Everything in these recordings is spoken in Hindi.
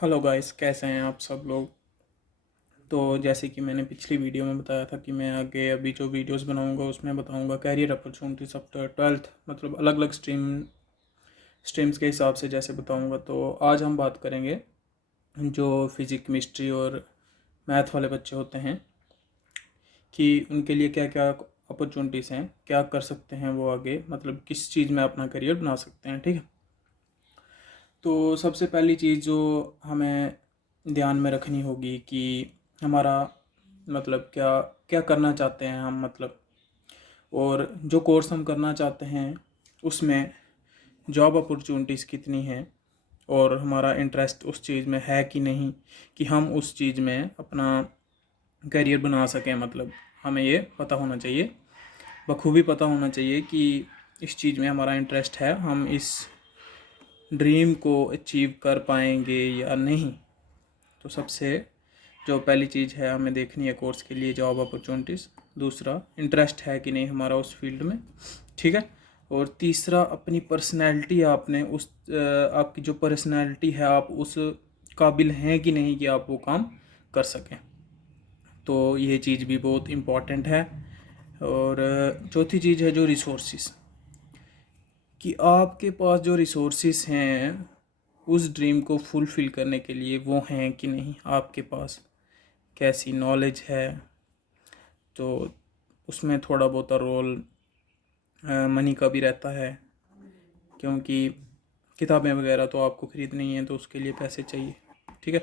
हेलो गाइस, कैसे हैं आप सब लोग। तो जैसे कि मैंने पिछली वीडियो में बताया था कि मैं आगे अभी जो वीडियोस बनाऊंगा उसमें बताऊंगा कैरियर अपॉर्चुनिटीज आफ्टर 12th, मतलब अलग अलग स्ट्रीम्स के हिसाब से जैसे बताऊंगा। तो आज हम बात करेंगे जो फिज़िक्स केमिस्ट्री और मैथ वाले बच्चे होते हैं कि उनके लिए क्या क्या अपॉर्चुनिटीज़ हैं, क्या कर सकते हैं वो आगे, मतलब किस चीज़ में अपना करियर बना सकते हैं। ठीक है। तो सबसे पहली चीज़ जो हमें ध्यान में रखनी होगी कि हमारा मतलब क्या क्या करना चाहते हैं हम, मतलब और जो कोर्स हम करना चाहते हैं उसमें जॉब अपॉर्चुनिटीज़ कितनी हैं और हमारा इंटरेस्ट उस चीज़ में है कि नहीं, कि हम उस चीज़ में अपना करियर बना सकें। मतलब हमें ये पता होना चाहिए, बखूबी पता होना चाहिए कि इस चीज़ में हमारा इंटरेस्ट है, हम इस ड्रीम को अचीव कर पाएंगे या नहीं। तो सबसे जो पहली चीज़ है हमें देखनी है कोर्स के लिए जॉब अपॉर्चुनिटीज़। दूसरा, इंटरेस्ट है कि नहीं हमारा उस फील्ड में। ठीक है। और तीसरा, अपनी पर्सनैलिटी, आपने उस आपकी जो पर्सनैलिटी है आप उस काबिल हैं कि नहीं कि आप वो काम कर सकें। तो ये चीज़ भी बहुत इम्पॉर्टेंट है। और चौथी चीज़ है जो रिसोर्सिस, कि आपके पास जो रिसोर्सिस हैं उस ड्रीम को फुलफ़िल करने के लिए वो हैं कि नहीं, आपके पास कैसी नॉलेज है। तो उसमें थोड़ा बहुत रोल मनी का भी रहता है, क्योंकि किताबें वगैरह तो आपको ख़रीदनी है तो उसके लिए पैसे चाहिए। ठीक है।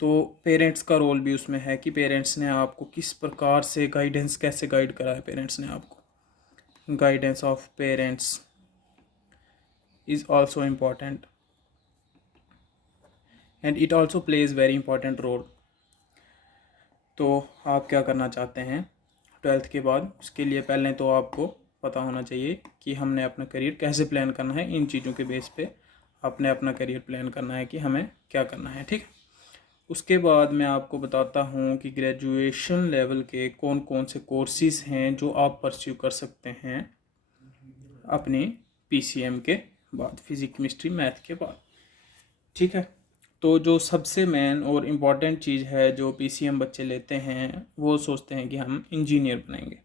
तो पेरेंट्स का रोल भी उसमें है कि पेरेंट्स ने आपको किस प्रकार से गाइडेंस, कैसे गाइड करा है पेरेंट्स ने आपको। Guidance of parents is also important and it also plays very important role. तो आप क्या करना चाहते हैं 12th के बाद, उसके लिए पहले तो आपको पता होना चाहिए कि हमने अपना करियर कैसे प्लान करना है। इन चीज़ों के बेस पे आपने अपना करियर प्लान करना है कि हमें क्या करना है। ठीक। उसके बाद मैं आपको बताता हूँ कि ग्रेजुएशन लेवल के कौन कौन से कोर्सेज़ हैं जो आप परस्यू कर सकते हैं अपनी पीसीएम के बाद, फिज़िक्स केमिस्ट्री मैथ के बाद। ठीक है। तो जो सबसे मेन और इम्पॉर्टेंट चीज़ है जो पीसीएम बच्चे लेते हैं, वो सोचते हैं कि हम इंजीनियर बनेंगे।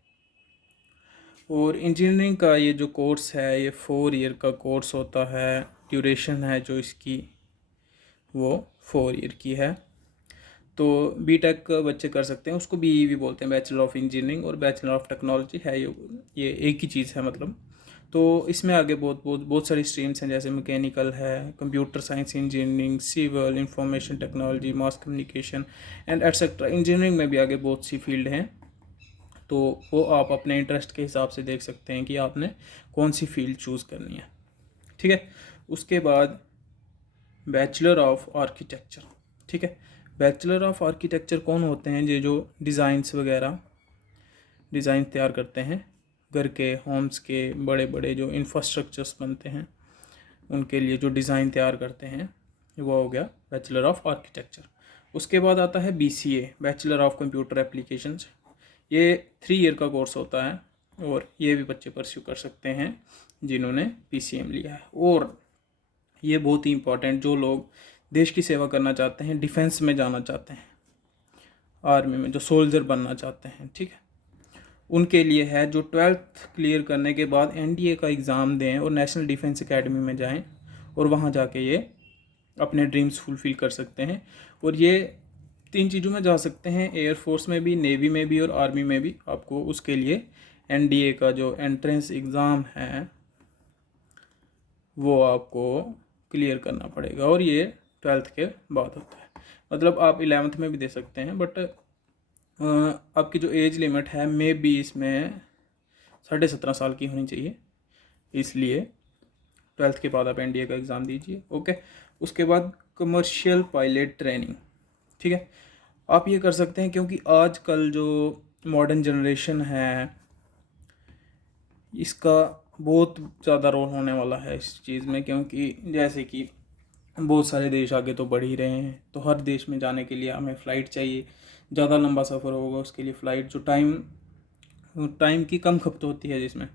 और इंजीनियरिंग का ये जो कोर्स है ये 4 ईयर का कोर्स होता है। ड्यूरेशन है जो इसकी वो 4 ईयर की है। तो बीटेक बच्चे कर सकते हैं, उसको बीई भी बोलते हैं, बैचलर ऑफ इंजीनियरिंग और बैचलर ऑफ टेक्नोलॉजी है, ये एक ही चीज़ है मतलब। तो इसमें आगे बहुत बहुत बहुत सारी स्ट्रीम्स हैं, जैसे मैकेनिकल है, computer science engineering, civil, information technology, mass communication and etcetera. Engineering में भी आगे बहुत सी फील्ड हैं। तो वो आप अपने इंटरेस्ट के हिसाब से देख सकते हैं कि आपने कौन सी फील्ड चूज़ करनी है। ठीक है। उसके बाद बैचलर ऑफ आर्किटेक्चर। ठीक है। बैचलर ऑफ आर्किटेक्चर कौन होते हैं? ये जो डिज़ाइंस वगैरह डिज़ाइन तैयार करते हैं, घर के, होम्स के, बड़े बड़े जो इंफ्रास्ट्रक्चर्स बनते हैं उनके लिए जो डिज़ाइन तैयार करते हैं, वो हो गया बैचलर ऑफ आर्किटेक्चर। उसके बाद आता है BCA, bachelor of computer applications. ये 3 ईयर का कोर्स होता है और ये भी बच्चे परस्यू कर सकते हैं जिन्होंने पीसीएम लिया है। और ये बहुत ही इंपॉर्टेंट, जो लोग देश की सेवा करना चाहते हैं, डिफेंस में जाना चाहते हैं, आर्मी में जो सोल्जर बनना चाहते हैं, ठीक है, उनके लिए है, जो 12th क्लियर करने के बाद एनडीए का एग्ज़ाम दें और नेशनल डिफेंस एकेडमी में जाएं और वहाँ जाके ये अपने ड्रीम्स फुलफ़िल कर सकते हैं। और ये 3 चीज़ों में जा सकते हैं, एयरफोर्स में भी, नेवी में भी और आर्मी में भी। आपको उसके लिए एनडीए का जो एंट्रेंस एग्ज़ाम है वो आपको क्लियर करना पड़ेगा और ये 12th के बाद होता है। मतलब आप 11th में भी दे सकते हैं, बट आपकी जो एज लिमिट है मे बी इसमें 17.5 साल की होनी चाहिए, इसलिए 12th के बाद आप एनडीए का एग्ज़ाम दीजिए। ओके। उसके बाद कमर्शियल पायलट ट्रेनिंग। ठीक है। आप ये कर सकते हैं क्योंकि आजकल जो मॉडर्न जनरेशन है इसका बहुत ज़्यादा रोल होने वाला है इस चीज़ में, क्योंकि जैसे कि बहुत सारे देश आगे तो बढ़ ही रहे हैं, तो हर देश में जाने के लिए हमें फ़्लाइट चाहिए। ज़्यादा लंबा सफ़र होगा उसके लिए फ़्लाइट, जो टाइम की कम खपत होती है जिसमें।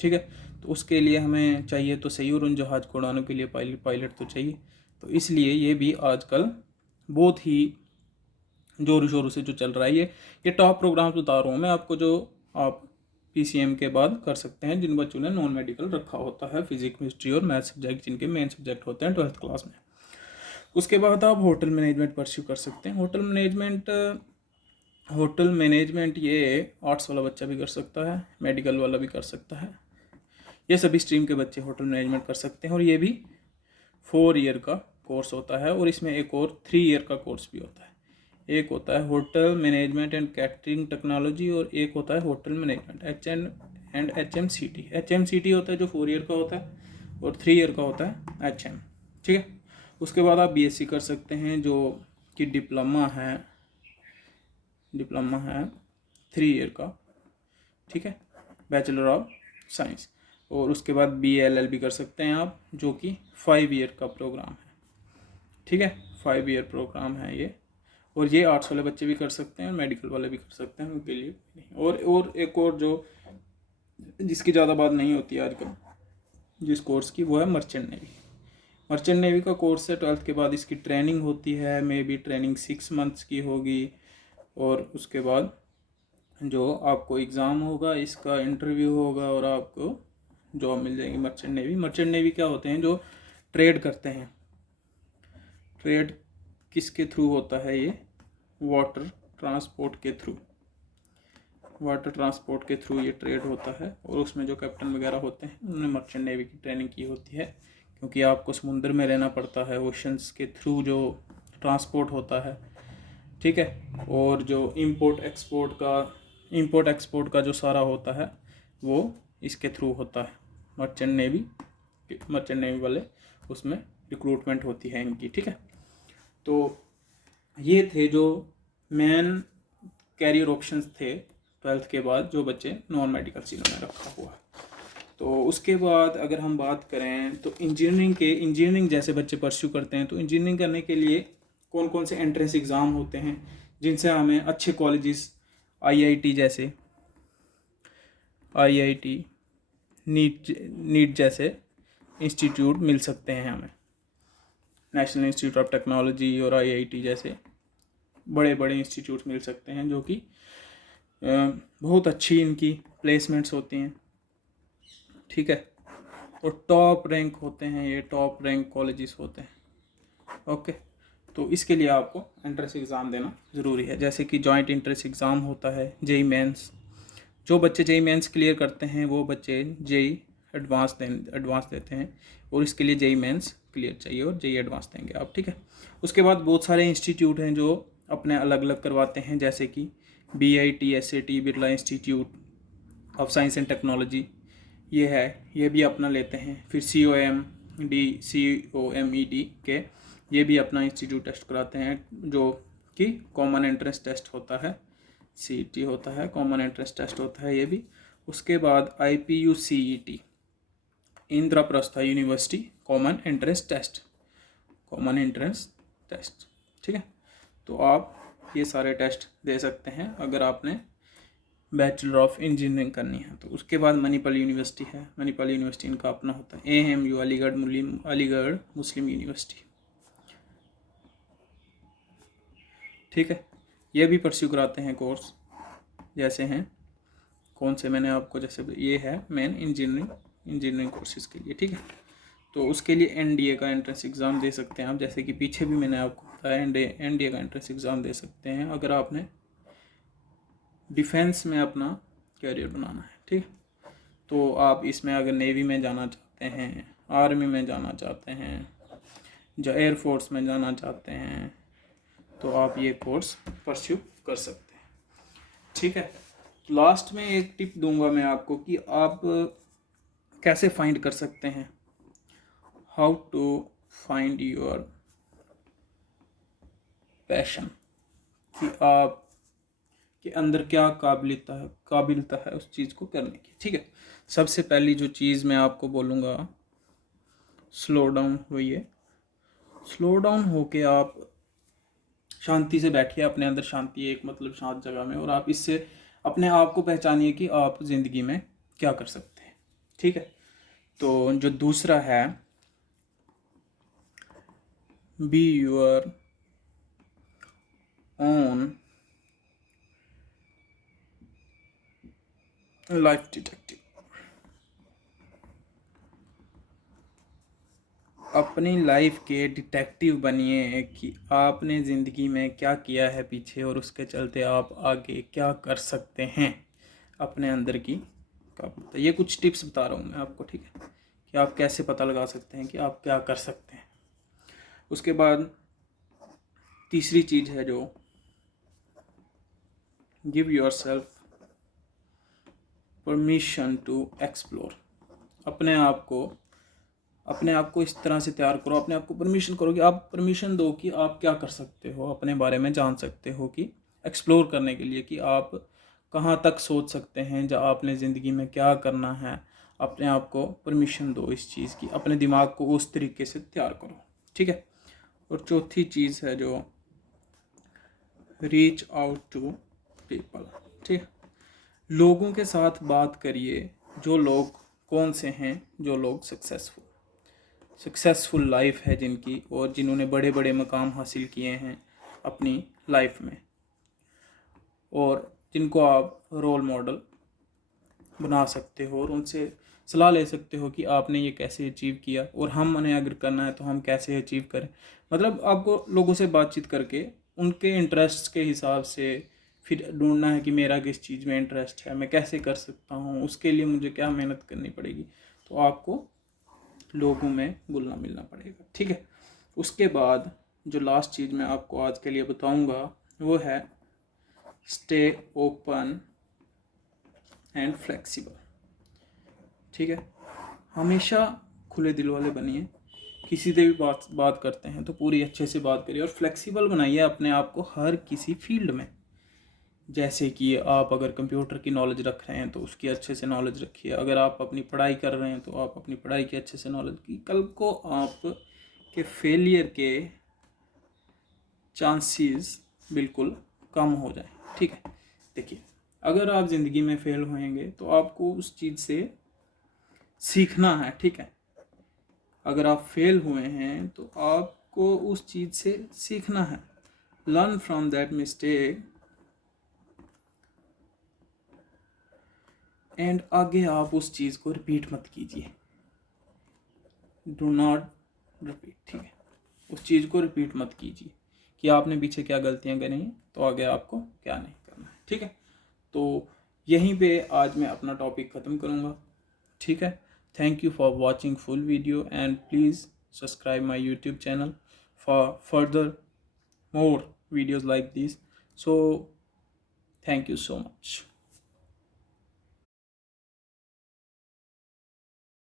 ठीक है। तो उसके लिए हमें चाहिए तो सही, और उन जहाज़ को उड़ाने के लिए पायलट तो चाहिए। तो इसलिए ये भी आजकल बहुत ही जोरों शोरों से जो चल रहा है। ये टॉप प्रोग्राम्स बता रहा हूँ मैं आपको, जो आप पीसीएम के बाद कर सकते हैं जिन बच्चों ने नॉन मेडिकल रखा होता है, फिजिक्स, हिस्ट्री और मैथ सब्जेक्ट जिनके मेन सब्जेक्ट होते हैं 12th क्लास में। उसके बाद आप होटल मैनेजमेंट परस्यू कर सकते हैं। होटल मैनेजमेंट ये आर्ट्स वाला बच्चा भी कर सकता है, मेडिकल वाला भी कर सकता है, ये सभी स्ट्रीम के बच्चे होटल मैनेजमेंट कर सकते हैं। और ये भी 4 ईयर का कोर्स होता है, और इसमें एक और 3 ईयर का कोर्स भी होता है। एक होता है hotel management and catering technology, और एक होता है होटल मैनेजमेंट HMCT। HMCT होता है जो 4 ईयर का होता है, और 3 ईयर का होता है HM। ठीक है। उसके बाद आप BSc कर सकते हैं, जो कि डिप्लोमा है 3 ईयर का। ठीक है, बैचलर ऑफ साइंस। और उसके बाद BLLB कर सकते हैं आप, जो कि 5 ईयर का प्रोग्राम है। ठीक है, 5 ईयर प्रोग्राम है ये। और ये आर्ट्स वाले बच्चे भी कर सकते हैं और मेडिकल वाले भी कर सकते हैं, उनके लिए नहीं। और एक और जो जिसकी ज़्यादा बात नहीं होती है आजकल जिस कोर्स की, वो है मर्चेंट नेवी। मर्चेंट नेवी का कोर्स है, 12th के बाद इसकी ट्रेनिंग होती है, मे बी ट्रेनिंग 6 मंथ्स की होगी। और उसके बाद जो आपको एग्ज़ाम होगा, इसका इंटरव्यू होगा, और आपको जॉब मिल जाएगी। मर्चेंट नेवी क्या होते हैं, जो ट्रेड करते हैं। ट्रेड किसके थ्रू होता है ये? वाटर ट्रांसपोर्ट के थ्रू ये ट्रेड होता है। और उसमें जो कैप्टन वगैरह होते हैं उन्होंने मर्चेंट नेवी की ट्रेनिंग की होती है, क्योंकि आपको समुद्र में रहना पड़ता है, ओशंस के थ्रू जो ट्रांसपोर्ट होता है। ठीक है। और जो इंपोर्ट एक्सपोर्ट का जो सारा होता है वो इसके थ्रू होता है। मर्चेंट नेवी वाले उसमें रिक्रूटमेंट होती है इनकी। ठीक है। तो ये थे जो मेन कैरियर ऑप्शंस थे 12th के बाद, जो बच्चे नॉन मेडिकल सीनों में रखा हुआ है। तो उसके बाद अगर हम बात करें तो इंजीनियरिंग जैसे बच्चे परस्यू करते हैं, तो इंजीनियरिंग करने के लिए कौन कौन से एंट्रेंस एग्ज़ाम होते हैं जिनसे हमें अच्छे कॉलेजेस, IIT, नीट जैसे इंस्टीट्यूट मिल सकते हैं हमें। नेशनल इंस्टीट्यूट ऑफ टेक्नोलॉजी और IIT जैसे बड़े बड़े इंस्टीट्यूट मिल सकते हैं, जो कि बहुत अच्छी इनकी प्लेसमेंट्स होती हैं। ठीक है। और टॉप रैंक होते हैं, ये टॉप रैंक कॉलेजेस होते हैं। ओके। तो इसके लिए आपको एंट्रेंस एग्ज़ाम देना ज़रूरी है, जैसे कि जॉइंट एंट्रेंस एग्ज़ाम होता है, जेई मेंस। जो बच्चे जेई मेंस क्लियर करते हैं वो बच्चे जेई एडवांस देते हैं, और इसके लिए जेई मेंस क्लियर चाहिए और जेई एडवांस देंगे आप। ठीक है। उसके बाद बहुत सारे इंस्टीट्यूट हैं जो अपने अलग अलग करवाते हैं, जैसे कि BIT, Birla institute of science and technology ये है, ये भी अपना लेते हैं। फिर COMED के ये भी अपना इंस्टीट्यूट टेस्ट कराते हैं, जो कि कॉमन एंट्रेंस टेस्ट होता है, CET होता है, कॉमन एंट्रेंस टेस्ट होता है ये भी। उसके बाद IPUCET, Indraprastha university common entrance test. ठीक है। तो आप ये सारे टेस्ट दे सकते हैं अगर आपने बैचलर ऑफ इंजीनियरिंग करनी है। तो उसके बाद मणिपाल यूनिवर्सिटी है, मणिपाल यूनिवर्सिटी इनका अपना होता है। AMU, अलीगढ़ मुस्लिम यूनिवर्सिटी। ठीक है। ये भी परस्यू कराते हैं कोर्स, जैसे हैं कौन से मैंने आपको, जैसे ये है मेन इंजीनियरिंग कोर्सेज के लिए। ठीक है। तो उसके लिए NDA का एंट्रेंस एग्ज़ाम दे सकते हैं आप, जैसे कि पीछे भी मैंने आपको बताया NDA का एंट्रेंस एग्ज़ाम दे सकते हैं अगर आपने डिफेंस में अपना कैरियर बनाना है। ठीक। तो आप इसमें अगर नेवी में जाना चाहते हैं, आर्मी में जाना चाहते हैं, जो एयरफोर्स में जाना चाहते हैं, तो आप ये कोर्स परस्यू कर सकते हैं। ठीक है। लास्ट में एक टिप दूंगा मैं आपको कि आप कैसे फाइंड कर सकते हैं, how to find your passion, कि आप के अंदर क्या काबिलियत है उस चीज़ को करने की। ठीक है। सबसे पहली जो चीज़ मैं आपको बोलूँगा, स्लो डाउन होइए। स्लो डाउन होके आप शांति से बैठिए, अपने अंदर शांति है एक, मतलब शांत जगह में, और आप इससे अपने आप को पहचानिए कि आप ज़िंदगी में क्या कर सकते हैं। ठीक है। तो जो दूसरा है, be your own life detective। अपनी लाइफ के डिटेक्टिव बनिए कि आपने ज़िंदगी में क्या किया है पीछे और उसके चलते आप आगे क्या कर सकते हैं अपने अंदर की काबू। ये कुछ टिप्स बता रहा हूँ मैं आपको, ठीक है, कि आप कैसे पता लगा सकते हैं कि आप क्या कर सकते हैं। उसके बाद तीसरी चीज़ है जो give yourself permission to explore. अपने आप को इस तरह से तैयार करो, अपने आप को परमिशन करो कि आप परमिशन दो कि आप क्या कर सकते हो, अपने बारे में जान सकते हो, कि एक्सप्लोर करने के लिए कि आप कहाँ तक सोच सकते हैं, जब आपने ज़िंदगी में क्या करना है। अपने आप को परमिशन दो इस चीज़ की, अपने दिमाग को उस तरीके से तैयार करो, ठीक है। और चौथी चीज़ है जो रीच आउट टू पीपल, ठीक है। लोगों के साथ बात करिए, जो लोग कौन से हैं, जो लोग सक्सेसफुल लाइफ है जिनकी, और जिन्होंने बड़े बड़े मकाम हासिल किए हैं अपनी लाइफ में, और जिनको आप रोल मॉडल बना सकते हो और उनसे सलाह ले सकते हो कि आपने ये कैसे अचीव किया और हमने अगर करना है तो हम कैसे अचीव करें। मतलब आपको लोगों से बातचीत करके उनके इंटरेस्ट के हिसाब से फिर ढूंढना है कि मेरा किस चीज़ में इंटरेस्ट है, मैं कैसे कर सकता हूँ, उसके लिए मुझे क्या मेहनत करनी पड़ेगी। तो आपको लोगों में घुलना मिलना पड़ेगा, ठीक है। उसके बाद जो लास्ट चीज़ मैं आपको आज के लिए बताऊंगा वो है स्टे ओपन एंड फ्लेक्सिबल, ठीक है। हमेशा खुले दिल वाले बनिए, किसी से भी बात करते हैं तो पूरी अच्छे से बात करिए, और फ्लेक्सिबल बनाइए अपने आप को हर किसी फील्ड में। जैसे कि आप अगर कंप्यूटर की नॉलेज रख रहे हैं तो उसकी अच्छे से नॉलेज रखिए, अगर आप अपनी पढ़ाई कर रहे हैं तो आप अपनी पढ़ाई की अच्छे से नॉलेज की, कल को आप के फेलियर के चांसेस बिल्कुल कम हो जाए, ठीक है। देखिए, अगर आप ज़िंदगी में फेल होएंगे तो आपको उस चीज़ से सीखना है, ठीक है। अगर आप फेल हुए हैं तो आपको उस चीज़ से सीखना है, learn from that mistake, and आगे आप उस चीज़ को रिपीट मत कीजिए, डू नॉट रिपीट, ठीक है। उस चीज़ को रिपीट मत कीजिए कि आपने पीछे क्या गलतियां करी हैं तो आगे आपको क्या नहीं करना है, ठीक है। तो यहीं पे आज मैं अपना टॉपिक ख़त्म करूँगा, ठीक है। Thank you for watching full video and please subscribe my YouTube channel for further more videos like this. So thank you so much.